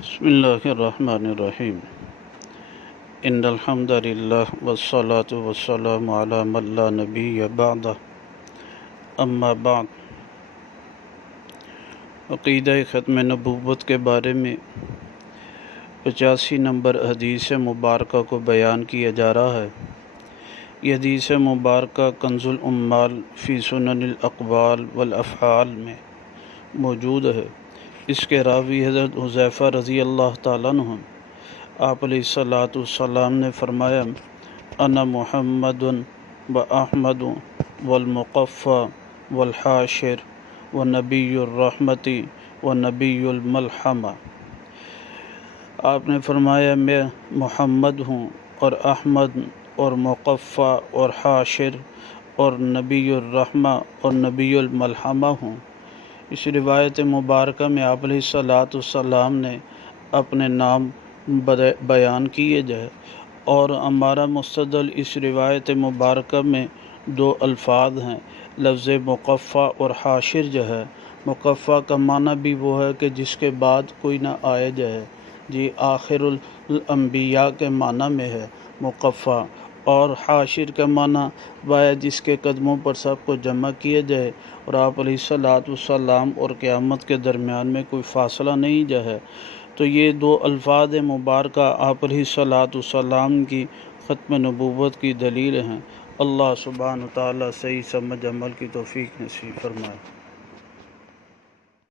بسم اللہ الرحمن الرحیم ان الحمد للہ والصلاة والسلام علی من لا نبی بعد اما بعد عقیدہ ختم نبوت کے بارے میں 85 نمبر حدیث مبارکہ کو بیان کیا جا رہا ہے۔ یہ حدیث مبارکہ کنز العمال فی سنن الاقوال والافعال میں موجود ہے۔ اس کے راوی حضرت حذیفہ رضی اللہ تعالیٰ عنہ، آپ علیہ الصلاۃ والسلام نے فرمایا: انا محمد و احمد والمقفى والحاشر ونبی الرحمت و نبی الملحمہ۔ آپ نے فرمایا میں محمد ہوں اور احمد اور مقفى اور حاشر اور نبی الرحمہ اور نبی الملحمہ ہوں۔ اس روایت مبارکہ میں آپ علیہ الصلاۃ والسلام نے اپنے نام بیان کیے جائے، اور ہمارا مستدل اس روایت مبارکہ میں 2 الفاظ ہیں، لفظ مقفى اور حاشر جو ہے۔ مقفى کا معنی بھی وہ ہے کہ جس کے بعد کوئی نہ آئے جائے، جی آخر الانبیاء کے معنی میں ہے مقفى، اور حاشر کا معنی وہ ہے جس کے قدموں پر سب کو جمع کیا جائے، اور آپ علیہ الصلاۃ والسلام اور قیامت کے درمیان میں کوئی فاصلہ نہیں جو ہے۔ تو یہ 2 الفاظ مبارکہ آپ علیہ الصلاۃ والسلام کی ختم نبوت کی دلیل ہیں۔ اللہ سبحانہ و تعالیٰ صحیح سمجھ عمل کی توفیق نصیب فرمائے۔